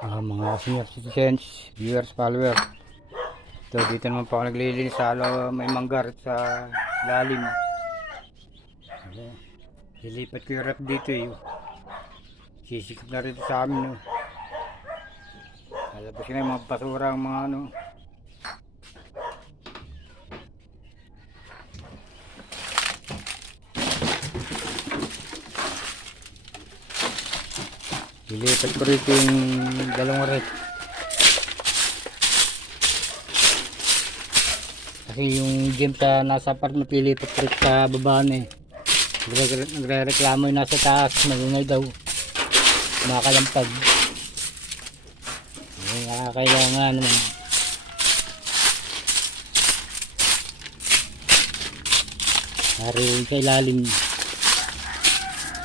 Ah, mga senior citizens, viewers, followers. Ito, dito naman po ako naglilinis sa alo, may manggar sa lalim. Ako, lilipat ko yung rep dito eh. Sisikip na rito sa amin. No. Lalabas na yung mga basura, ang mga ano. Lilipat ko rito yung dalawang rep. Kasi yung gym sa nasa apartment lilipat ko rito sa baba na eh. Nagre- Nagre-reklamo yung nasa taas, magingay daw. Makakalampag. Ay, nakakailangan naman. Hari sa ilalim.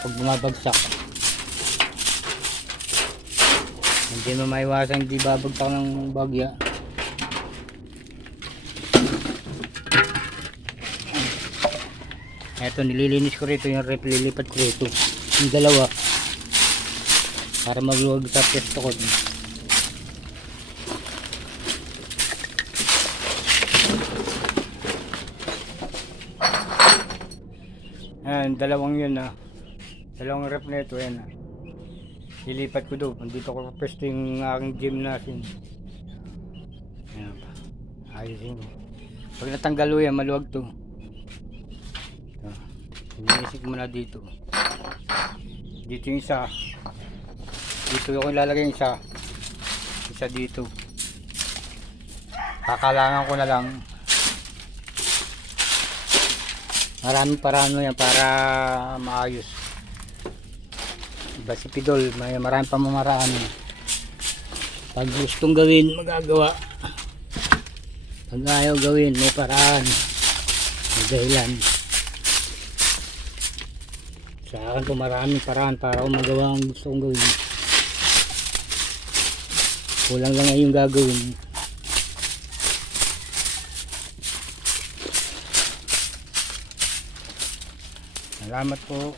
Pag bumabagsak. Hindi mo maiwasan hindi babagsak ng bagya. Eto nililinis ko rito yung rep lilipat ko rito. Yung dalawa. Para magluwag sa pesto ko. Ayan, dalawang yun ah. Dalawang rep na ito, ayan ah. Lilipat ko doon. Nandito ko pesto yung aking gym natin. Ayan pa. Ayusin ko. Pag natanggal ko yan, maluwag to. Ito. Iniisip ko muna dito. Dito yung isa. Dito ako ilalagay yung isa. Isa dito. Kakalangan ko na lang. Maraming paraan mo yan para maayos. Iba si Pidol, may maraming pamamaraan. Pag gustong gawin, magagawa. Pag ayaw gawin, may paraan. May dahilan. Sa akin po maraming paraan para ako magawa ang gusto kong gawin. Kulang lang ngayon gagawin. Salamat po.